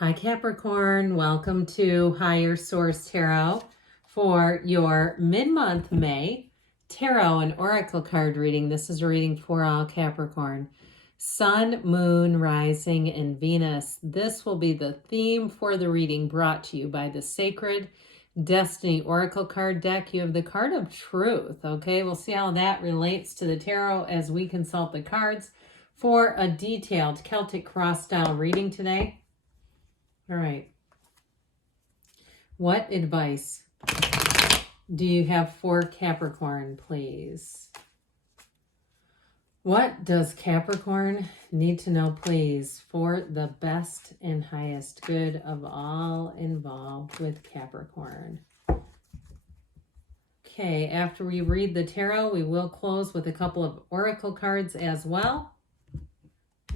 Hi Capricorn, welcome to Higher Source Tarot for your mid-month May Tarot and Oracle card reading. This is a reading for all Capricorn. Sun, Moon, Rising, and Venus. This will be the theme for the reading brought to you by the Sacred Destiny Oracle card deck. You have the card of Truth, okay? We'll see how that relates to the tarot as we consult the cards for a detailed Celtic cross style reading today. All right. What advice do you have for Capricorn, please? What does Capricorn need to know, please, for the best and highest good of all involved with Capricorn? Okay, after we read the tarot, we will close with a couple of oracle cards as well.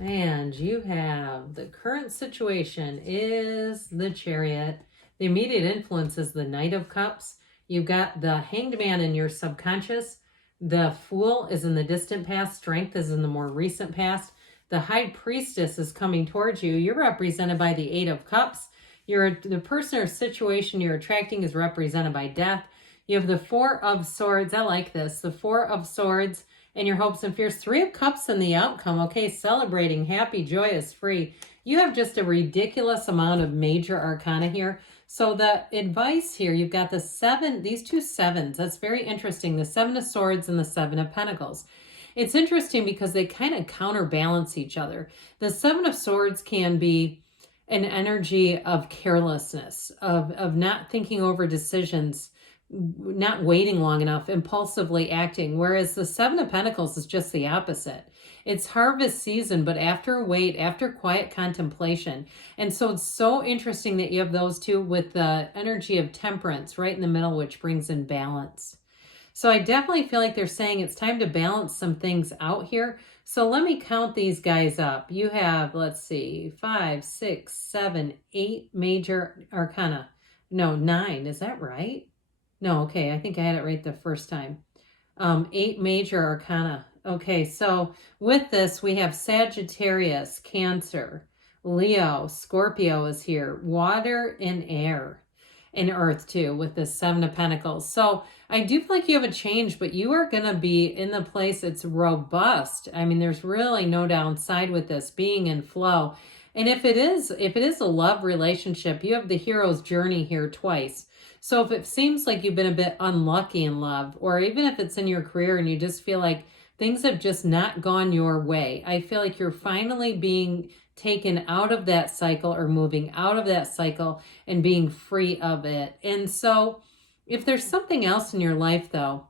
And you have the current situation is the Chariot. The immediate influence is the Knight of Cups. You've got the Hanged Man in your subconscious. The Fool is in the distant past. Strength is in the more recent past. The High Priestess is coming towards you. You're represented by the Eight of Cups. The person or situation you're attracting is represented by Death. You have the Four of Swords. I like this. The Four of Swords and your hopes and fears. Three of Cups in the outcome. Okay, celebrating, happy, joyous, free. You have just a ridiculous amount of major arcana here. So the advice here, you've got the these two sevens. That's very interesting. The Seven of Swords and the Seven of Pentacles. It's interesting because they kind of counterbalance each other. The Seven of Swords can be an energy of carelessness, of not thinking over decisions, not waiting long enough, impulsively acting, whereas the Seven of Pentacles is just the opposite. It's harvest season, but after wait, after quiet contemplation. And so it's so interesting that you have those two with the energy of Temperance right in the middle, which brings in balance. So I definitely feel like they're saying it's time to balance some things out here. So let me count these guys up. You have, let's see, 5, 6, 7, 8 major arcana. No, 9. Is that right? No, okay, I think I had it right the first time. 8 major arcana. Okay, so with this, we have Sagittarius, Cancer, Leo, Scorpio is here, water and air, and earth too, with the Seven of Pentacles. So I do feel like you have a change, but you are going to be in the place it's robust. I mean, there's really no downside with this, being in flow. And if it is a love relationship, you have the hero's journey here twice. So if it seems like you've been a bit unlucky in love, or even if it's in your career and you just feel like things have just not gone your way, I feel like you're finally being taken out of that cycle or moving out of that cycle and being free of it. And so if there's something else in your life, though,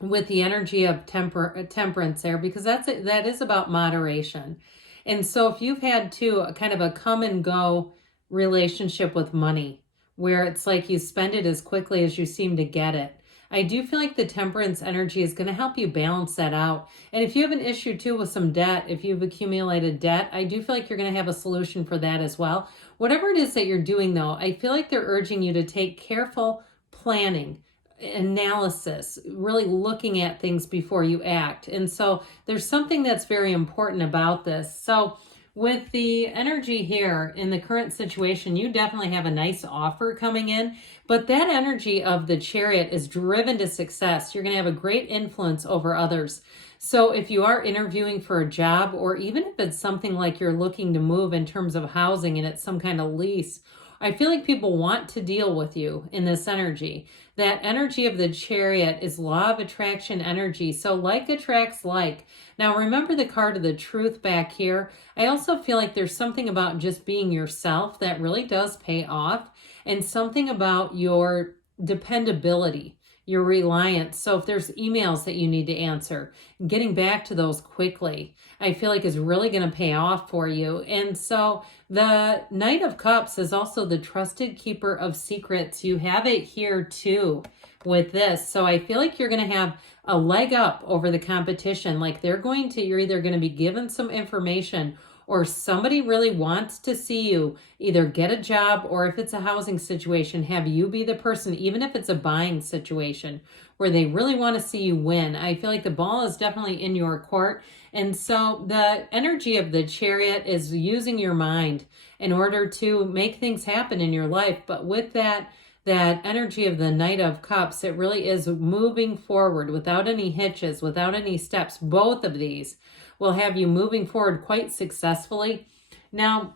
with the energy of temperance there, because that is about moderation. And so if you've had kind of a come and go relationship with money, where it's like you spend it as quickly as you seem to get it, I do feel like the temperance energy is going to help you balance that out. And if you have an issue too with some debt, if you've accumulated debt, I do feel like you're going to have a solution for that as well. Whatever it is that you're doing, though, I feel like they're urging you to take careful planning, analysis, really looking at things before you act. And so there's something that's very important about this. So with the energy here in the current situation, you definitely have a nice offer coming in, but that energy of the Chariot is driven to success. You're going to have a great influence over others. So if you are interviewing for a job, or even if it's something like you're looking to move in terms of housing and it's some kind of lease, I feel like people want to deal with you in this energy. That energy of the Chariot is law of attraction energy. So like attracts like. Now remember the card of the Truth back here. I also feel like there's something about just being yourself that really does pay off, and something about your dependability, your reliance. So if there's emails that you need to answer, getting back to those quickly, I feel like is really going to pay off for you. And so the Knight of Cups is also the trusted keeper of secrets. You have it here too with this. So I feel like you're going to have a leg up over the competition. Like you're either going to be given some information, or somebody really wants to see you either get a job, or if it's a housing situation, have you be the person, even if it's a buying situation where they really want to see you win. I feel like the ball is definitely in your court. And so the energy of the Chariot is using your mind in order to make things happen in your life. But with that energy of the Knight of Cups, it really is moving forward without any hitches, without any steps. Both of these will have you moving forward quite successfully. Now,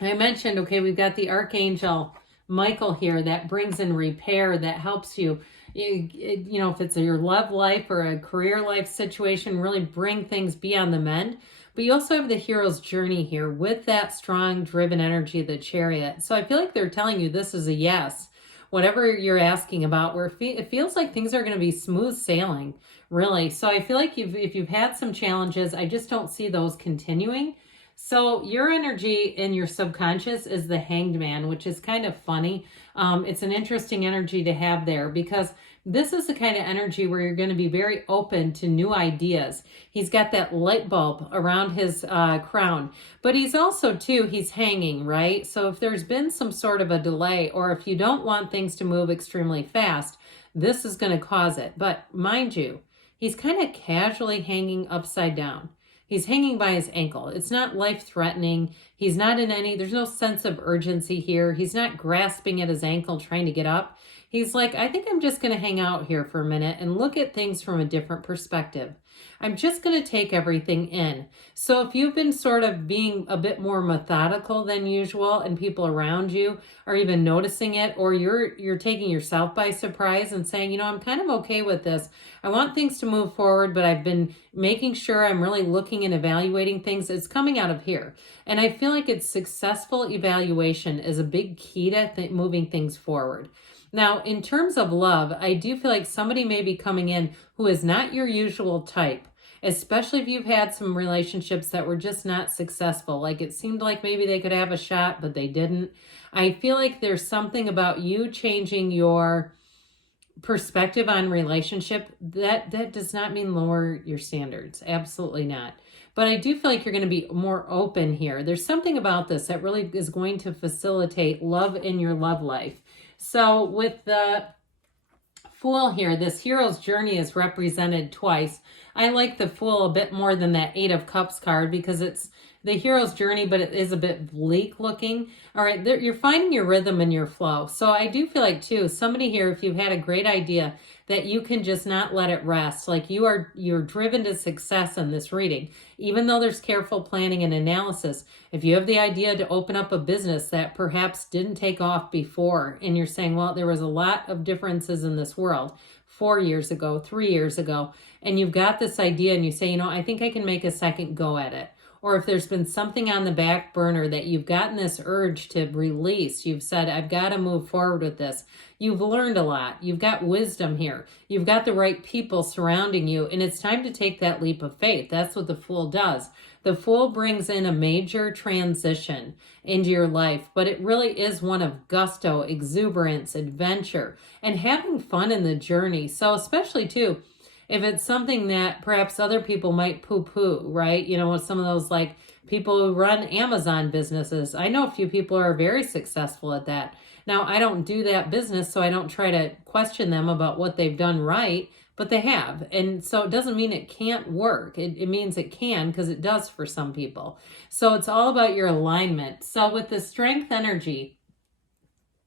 I mentioned, okay, we've got the Archangel Michael here that brings in repair, that helps you, if it's your love life or a career life situation, really bring things be on the mend. But you also have the hero's journey here with that strong, driven energy of the Chariot. So I feel like they're telling you this is a yes. Whatever you're asking about, where it feels like things are going to be smooth sailing, really. So I feel like if you've had some challenges, I just don't see those continuing. So your energy in your subconscious is the Hanged Man, which is kind of funny. It's an interesting energy to have there, because this is the kind of energy where you're going to be very open to new ideas. He's got that light bulb around his crown, but he's also, too, he's hanging, right? So if there's been some sort of a delay, or if you don't want things to move extremely fast, this is going to cause it. But mind you, he's kind of casually hanging upside down. He's hanging by his ankle. It's not life-threatening. He's not there's no sense of urgency here. He's not grasping at his ankle trying to get up. He's like, I think I'm just going to hang out here for a minute and look at things from a different perspective. I'm just going to take everything in. So if you've been sort of being a bit more methodical than usual, and people around you are even noticing it, or you're taking yourself by surprise and saying, I'm kind of okay with this. I want things to move forward, but I've been making sure I'm really looking and evaluating things. It's coming out of here. And I feel like it's successful evaluation is a big key to moving things forward. Now, in terms of love, I do feel like somebody may be coming in who is not your usual type, especially if you've had some relationships that were just not successful. Like it seemed like maybe they could have a shot, but they didn't. I feel like there's something about you changing your perspective on relationship. That does not mean lower your standards. Absolutely not. But I do feel like you're going to be more open here. There's something about this that really is going to facilitate love in your love life. So with the Fool here, this hero's journey is represented twice. I like the Fool a bit more than that Eight of Cups card, because it's the hero's journey, but it is a bit bleak looking. All right, you're finding your rhythm and your flow. So I do feel like, too, somebody here, if you've had a great idea, that you can just not let it rest. Like you're driven to success in this reading, even though there's careful planning and analysis. If you have the idea to open up a business that perhaps didn't take off before, and you're saying, well, there was a lot of differences in this world 4 years ago, 3 years ago, and you've got this idea and you say, I think I can make a second go at it. Or if there's been something on the back burner that you've gotten this urge to release, you've said, I've got to move forward with this. You've learned a lot. You've got wisdom here. You've got the right people surrounding you, and it's time to take that leap of faith. That's what the Fool does. The Fool brings in a major transition into your life, but it really is one of gusto, exuberance, adventure, and having fun in the journey. So especially, too, if it's something that perhaps other people might poo-poo, right? With some of those like people who run Amazon businesses. I know a few people who are very successful at that. Now, I don't do that business, so I don't try to question them about what they've done right, but they have. And so it doesn't mean it can't work. It means it can, because it does for some people. So it's all about your alignment. So with the Strength energy,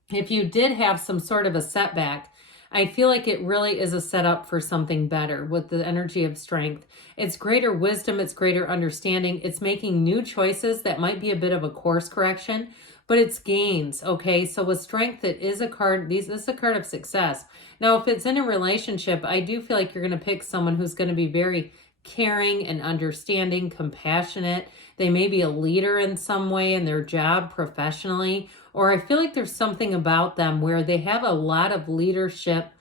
if you did have some sort of a setback, I feel like it really is a setup for something better with the energy of Strength. It's greater wisdom. It's greater understanding. It's making new choices that might be a bit of a course correction, but it's gains, okay? So with Strength, it is a card. This is a card of success. Now, if it's in a relationship, I do feel like you're going to pick someone who's going to be very caring and understanding, compassionate. They may be a leader in some way in their job professionally, or I feel like there's something about them where they have a lot of leadership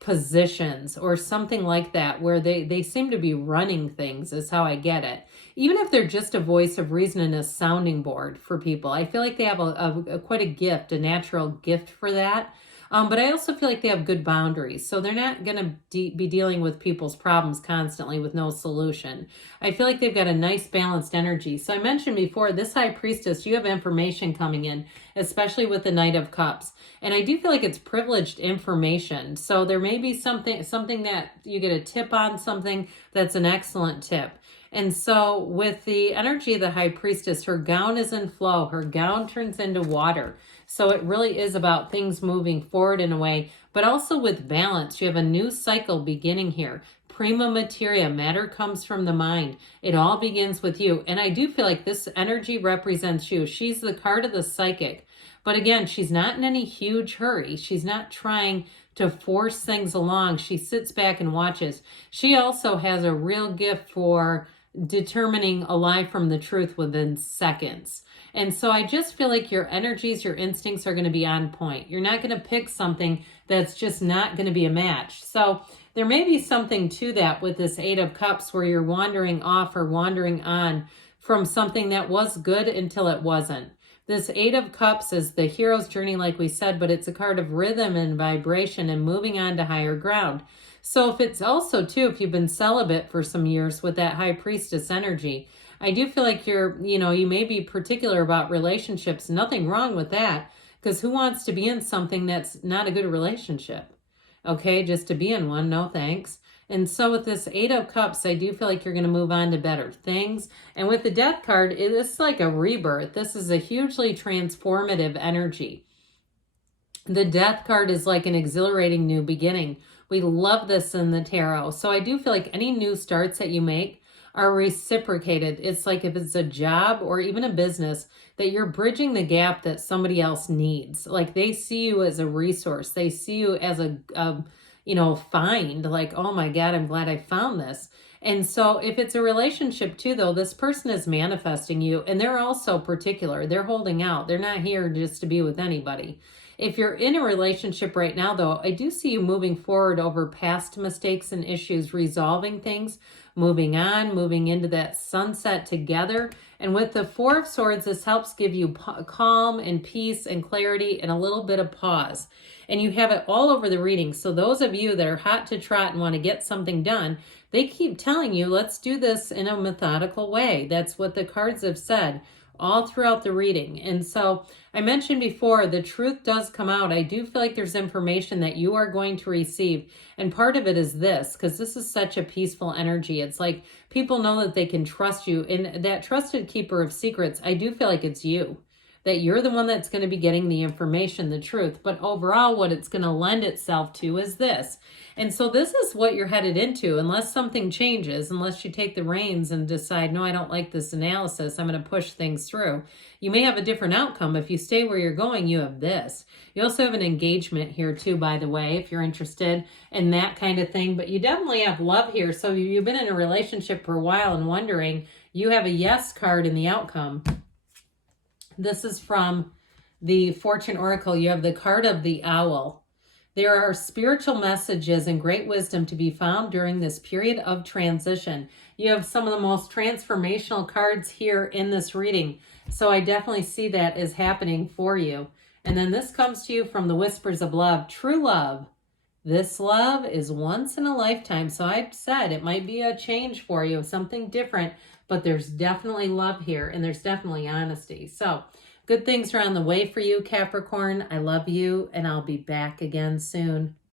positions or something like that, where they seem to be running things, is how I get it. Even if they're just a voice of reason and a sounding board for people, I feel like they have quite a gift, a natural gift for that. But I also feel like they have good boundaries. So they're not going to be dealing with people's problems constantly with no solution. I feel like they've got a nice balanced energy. So I mentioned before, this High Priestess, you have information coming in, especially with the Knight of Cups. And I do feel like it's privileged information. So there may be something that you get a tip on, something that's an excellent tip. And so with the energy of the High Priestess, her gown is in flow. Her gown turns into water. So it really is about things moving forward in a way, but also with balance. You have a new cycle beginning here. Prima materia, matter comes from the mind. It all begins with you. And I do feel like this energy represents you. She's the card of the psychic. But again, she's not in any huge hurry. She's not trying to force things along. She sits back and watches. She also has a real gift for determining a lie from the truth within seconds. And so I just feel like your energies, your instincts are going to be on point. You're not going to pick something that's just not going to be a match. So there may be something to that with this Eight of Cups where you're wandering off or wandering on from something that was good until it wasn't. This Eight of Cups is the hero's journey, like we said, but it's a card of rhythm and vibration and moving on to higher ground. So if it's also, too, if you've been celibate for some years with that High Priestess energy, I do feel like you may be particular about relationships. Nothing wrong with that, because who wants to be in something that's not a good relationship? Okay, just to be in one, no thanks. And so with this Eight of Cups, I do feel like you're going to move on to better things. And with the Death card, it is like a rebirth. This is a hugely transformative energy. The Death card is like an exhilarating new beginning. We love this in the tarot. So I do feel like any new starts that you make are reciprocated. It's like if it's a job or even a business, that you're bridging the gap that somebody else needs. Like they see you as a resource. They see you as a find, like, oh my God, I'm glad I found this. And so if it's a relationship too, though, this person is manifesting you, and they're also particular. They're holding out. They're not here just to be with anybody. If you're in a relationship right now, though, I do see you moving forward over past mistakes and issues, resolving things, moving on, moving into that sunset together. And with the Four of Swords, this helps give you calm and peace and clarity and a little bit of pause. And you have it all over the reading. So those of you that are hot to trot and want to get something done, they keep telling you, let's do this in a methodical way. That's what the cards have said all throughout the reading. And so I mentioned before, the truth does come out. I do feel like there's information that you are going to receive. And part of it is this, because this is such a peaceful energy. It's like people know that they can trust you. And that trusted keeper of secrets, I do feel like it's you. That you're the one that's going to be getting the information, the truth. But overall, what it's going to lend itself to is this. And so this is what you're headed into, unless something changes, unless you take the reins and decide, no, I don't like this analysis, I'm going to push things through. You may have a different outcome. If you stay where you're going, you have this. You also have an engagement here too, by the way, if you're interested in that kind of thing. But you definitely have love here. So you've been in a relationship for a while and wondering, you have a yes card in the outcome. This is from the Fortune Oracle. You have the card of the owl. There are spiritual messages and great wisdom to be found during this period of transition. You have some of the most transformational cards here in this reading. So I definitely see that as happening for you. And then this comes to you from the Whispers of Love. True love. This love is once in a lifetime. So I said it might be a change for you, something different, but there's definitely love here and there's definitely honesty. So good things are on the way for you, Capricorn. I love you, and I'll be back again soon.